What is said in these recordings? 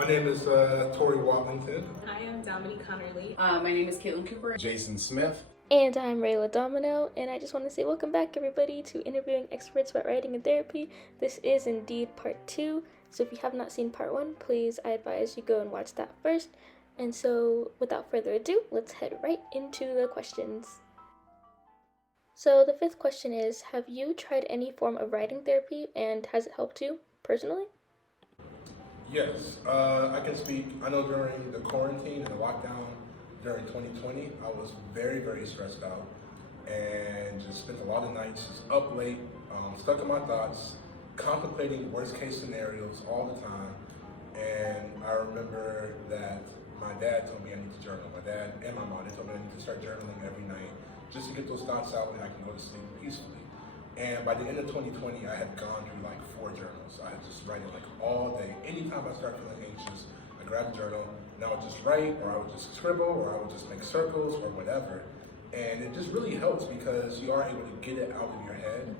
My name is Tori Watlington. I am Dominique Connerly. My name is Caitlin Cooper. Jason Smith. And I'm Rayla Dominoe, and I just want to say welcome back, everybody, to Interviewing Experts About Writing and Therapy. This is indeed part 2, so if you have not seen part 1, please, I advise you go and watch that first. And so, without further ado, let's head right into the questions. So the 5th question is, have you tried any form of writing therapy, and has it helped you, personally? Yes, I can speak. I know during the quarantine and the lockdown during 2020, I was very, very stressed out and just spent a lot of nights just up late, stuck in my thoughts, contemplating worst case scenarios all the time. And I remember that my dad told me I need to journal. My dad and my mom, they told me I need to start journaling every night just to get those thoughts out and I can go to sleep peacefully. And by the end of 2020, I had gone through like 4 journals. I had just writing like all day. Anytime I start feeling anxious, I grab a journal and I would just write, or I would just scribble, or I would just make circles or whatever. And it just really helps because you are able to get it out of your head.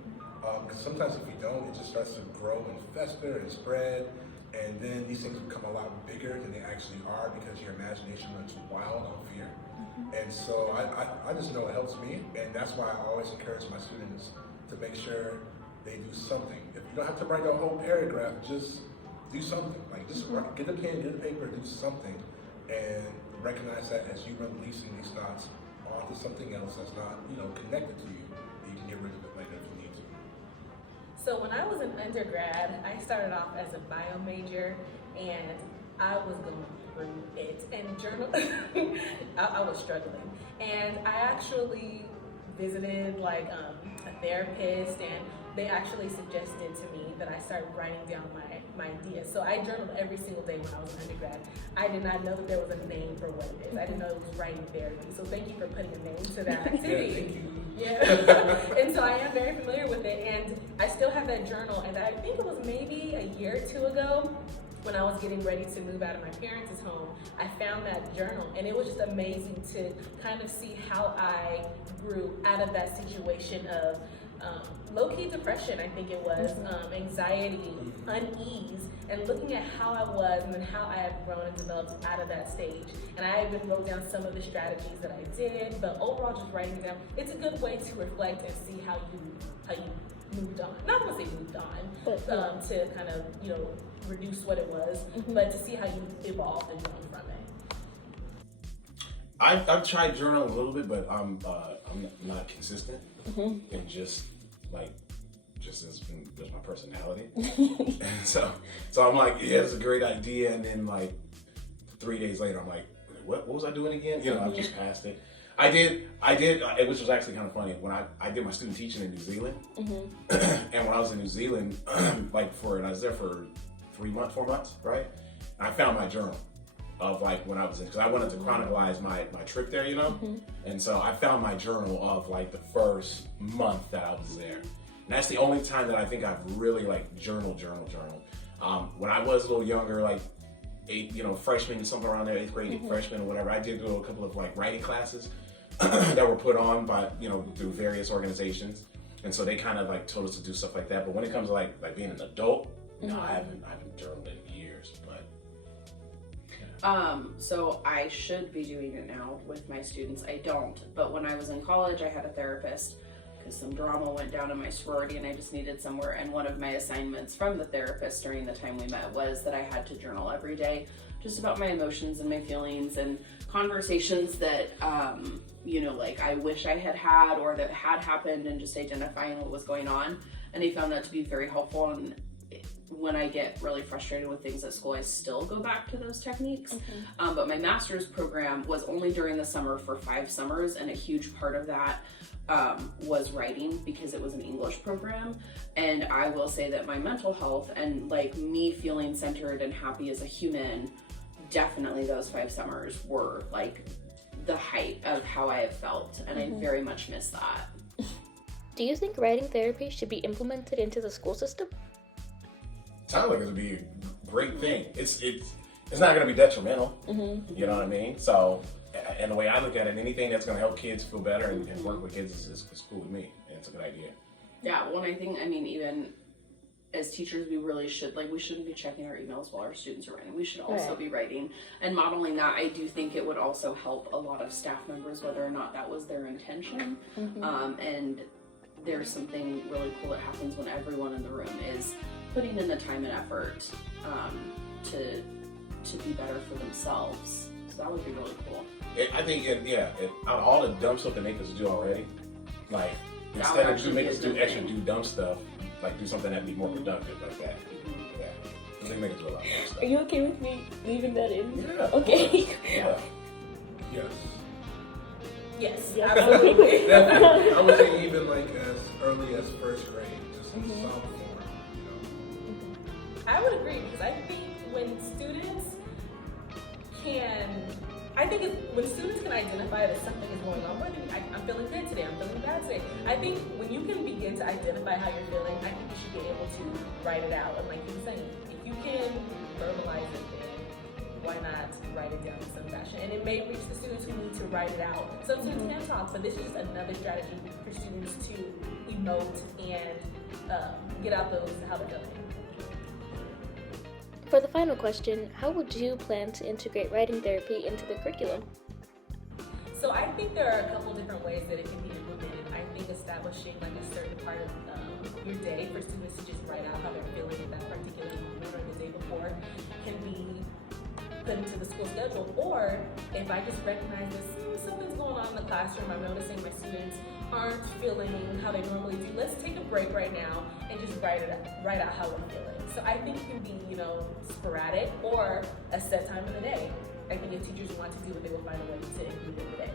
Because sometimes if you don't, it just starts to grow and fester and spread. And then these things become a lot bigger than they actually are because your imagination runs wild on fear. And so I just know it helps me. And that's why I always encourage my students to make sure they do something. If you don't have to write a whole paragraph, just do something. Like just write, get a pen, get a paper, do something, and recognize that as you are releasing these thoughts onto something else that's not, connected to you, you can get rid of it later if you need to. So when I was an undergrad, I started off as a bio major, and I was going through it. And journal, I was struggling. And I actually visited like a therapist, and they actually suggested to me that I start writing down my ideas. So I journaled every single day when I was an undergrad. I did not know that there was a name for what it is. I didn't know it was writing therapy. So thank you for putting a name to that activity. Thank you. Yeah. And so I am very familiar with it, and I still have that journal, and I think it was maybe a year or 2 ago when I was getting ready to move out of my parents' home, I found that journal, and it was just amazing to kind of see how I grew out of that situation of low-key depression, I think it was, anxiety, unease, and looking at how I was and then how I had grown and developed out of that stage. And I even wrote down some of the strategies that I did, but overall just writing it down, it's a good way to reflect and see how you moved on. Not gonna say moved on, to kind of, reduce what it was, but to see how you evolved and grown from it. I've tried journaling a little bit, but I'm not consistent, and just as my personality. And so I'm like, yeah, it's a great idea, and then like 3 days later, I'm like, what was I doing again? I've just passed it. I did, which was actually kind of funny, when I did my student teaching in New Zealand, and when I was in New Zealand, I was there for 4 months, right? And I found my journal of like when I was in, because I wanted to chronicleize my trip there, and so I found my journal of like the first month that I was there. And that's the only time that I think I've really like journal. When I was a little younger, like freshman, somewhere around there, 8th grade, freshman or whatever, I did go to a couple of like writing classes that were put on by, through various organizations. And so they kind of like told us to do stuff like that. But when it comes to like being an adult, no, I haven't journaled in years, but. Yeah. So I should be doing it now with my students. I don't, but when I was in college, I had a therapist because some drama went down in my sorority and I just needed somewhere. And one of my assignments from the therapist during the time we met was that I had to journal every day, just about my emotions and my feelings and conversations that, like I wish I had or that had happened, and just identifying what was going on. And I found that to be very helpful. And when I get really frustrated with things at school, I still go back to those techniques. But my master's program was only during the summer for 5 summers, and a huge part of that was writing because it was an English program. And I will say that my mental health and like me feeling centered and happy as a human, definitely those 5 summers were like the height of how I have felt, and I very much miss that. Do you think writing therapy should be implemented into the school system? Sounds like it would be a great thing. It's not going to be detrimental. You know what I mean? So, and the way I look at it, anything that's going to help kids feel better and work with kids is cool with me, and it's a good idea. Yeah, well, I think, even as teachers, we really should, like, we shouldn't be checking our emails while our students are writing. We should also Right. be writing and modeling that. I do think it would also help a lot of staff members, whether or not that was their intention. And there's something really cool that happens when everyone in the room is putting in the time and effort to be better for themselves. So that would be really cool. I think, out of all the dumb stuff that make us do already, like, That instead would of actually make be us a do good extra thing. do dumb stuff, like do something that'd be more productive like that. Yeah. They make us do a lot more stuff. Are you okay with me leaving that in? Yeah. Okay. Yeah. Yes. Yes, Yeah. absolutely. Definitely. I would say even like as early as first grade, just in some form, you know. I would agree because I think when students when students can identify that something is going on, whether I'm feeling good today, I'm feeling bad today. I think when you can begin to identify how you're feeling, I think you should be able to write it out. And like you were saying, if you can verbalize it, then why not write it down in some fashion? And it may reach the students who need to write it out. Some students can talk, but this is just another strategy for students to emote and get out how they're feeling. For the final question, how would you plan to integrate writing therapy into the curriculum? So I think there are a couple different ways that it can be implemented. I think establishing like a certain part of your day for students to just write out how they're feeling at that particular moment or the day before can be put into the school schedule. Or if I just recognize that something's going on in the classroom, I'm noticing my students aren't feeling how they normally do. Let's take a break right now and just write out how we're feeling. So I think it can be, sporadic or a set time in the day. I think if teachers want to do it, they will find a way to include it in the day.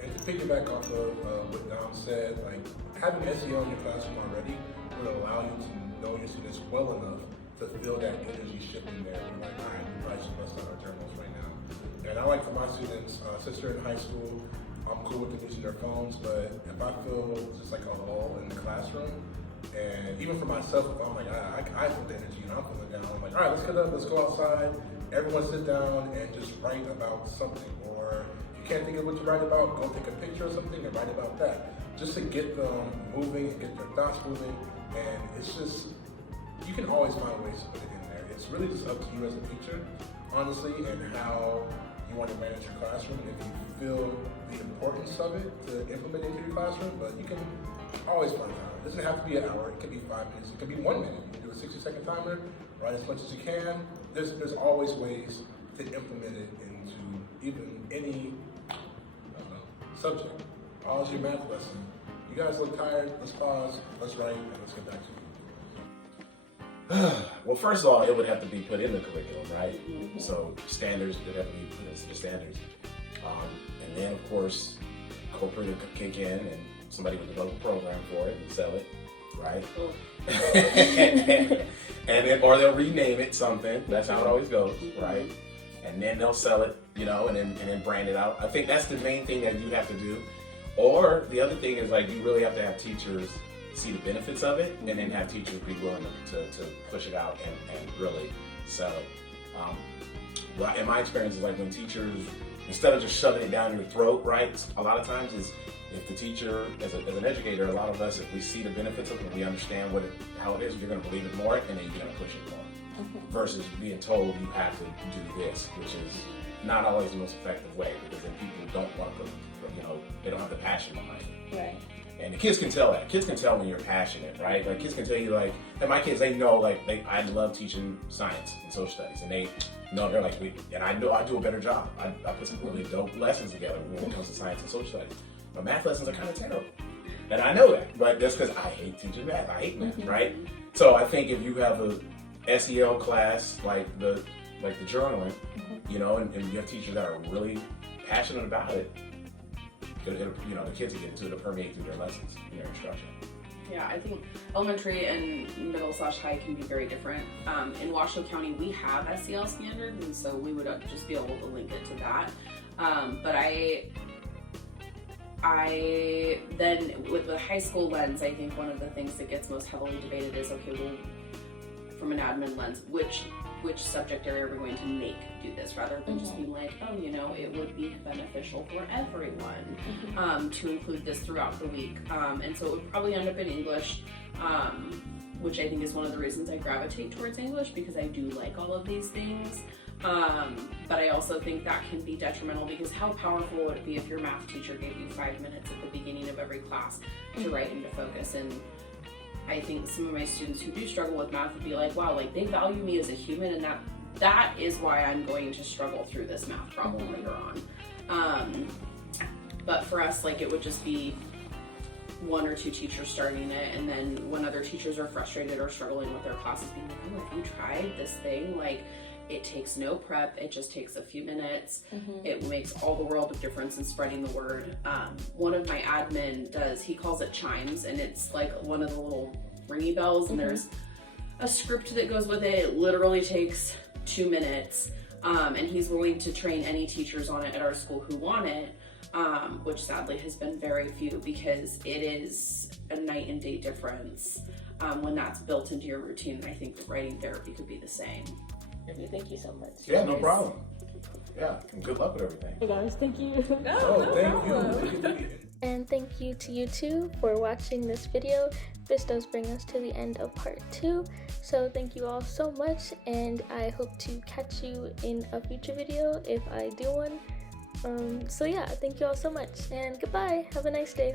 And to piggyback off of what Dom said, like having SEL in your classroom already will allow you to know your students well enough to feel that energy shift in there. You're like, all right, we probably should bust out our journals right now. And I like for my students, since they're in high school, I'm cool with them using their phones, but if I feel just like a lull in the classroom, and even for myself, if I'm like, I feel the energy and I'm feeling down, I'm like, all right, let's get up, let's go outside, everyone sit down and just write about something. Or if you can't think of what to write about, go take a picture of something and write about that. Just to get them moving, get their thoughts moving, and it's just, you can always find ways to put it in there. It's really just up to you as a teacher, honestly, and how you want to manage your classroom, and if you feel the importance of it to implement into your classroom, but you can always find time. It doesn't have to be an hour, it could be 5 minutes, it could be 1 minute. You can do a 60-second timer, write as much as you can. There's always ways to implement it into even any, subject. Pause your math lesson. You guys look tired, let's pause, let's write, and let's get back to it. Well, first of all, it would have to be put in the curriculum, right? So standards would have to be put into the standards. And then, of course, corporate would kick in and somebody would develop a program for it and sell it, right? And then, or they'll rename it something. That's how it always goes, right? And then they'll sell it, and then brand it out. I think that's the main thing that you have to do. Or the other thing is, like, you really have to have teachers see the benefits of it, and then have teachers be willing to push it out and really sell it. Well, in my experience, is like when teachers, instead of just shoving it down your throat, right? A lot of times is if the teacher, as an educator, a lot of us, if we see the benefits of it, we understand how it is, you're going to believe it more, and then you're going to push it more. Versus being told you have to do this, which is not always the most effective way, because then people don't want to, they don't have the passion behind it. Right. And the kids can tell that. Kids can tell when you're passionate, right? Like kids can tell you, like, and my kids, they know, like, I love teaching science and social studies, and they know, they're like, and I know I do a better job. I put some really dope lessons together when it comes to science and social studies. But math lessons are kind of terrible, and I know that. But that's because I hate teaching math. I hate math, right? So I think if you have a SEL class like the journaling, and you have teachers that are really passionate about it, the kids will get into it, it'll permeate through their lessons and their instruction. Yeah, I think elementary and middle/high can be very different. In Washoe County, we have SEL standards, and so we would just be able to link it to that. But I then, with the high school lens, I think one of the things that gets most heavily debated is, okay, well, from an admin lens, which subject area are we going to make do this, rather than just being like, it would be beneficial for everyone to include this throughout the week. And so it would probably end up in English. which I think is one of the reasons I gravitate towards English, because I do like all of these things. But I also think that can be detrimental, because how powerful would it be if your math teacher gave you 5 minutes at the beginning of every class to write and to focus? And I think some of my students who do struggle with math would be like, wow, like they value me as a human, and that is why I'm going to struggle through this math problem later on. But for us, like, it would just be 1 or 2 teachers starting it, and then when other teachers are frustrated or struggling with their classes, being like, oh, have you tried this thing? Like, it takes no prep, it just takes a few minutes. It makes all the world of difference in spreading the word. One of my admin he calls it chimes, and it's like one of the little ringy bells, and there's a script that goes with it. It literally takes 2 minutes, and he's willing to train any teachers on it at our school who want it, which sadly has been very few, because it is a night and day difference when that's built into your routine. And I think the writing therapy could be the same. Thank you so much. Yeah, no problem. Yeah, and good luck with everything. Hey guys, thank you. Thank you. And thank you to you too for watching this video. This does bring us to the end of part 2. So thank you all so much, and I hope to catch you in a future video if I do one. So yeah, thank you all so much, and goodbye. Have a nice day.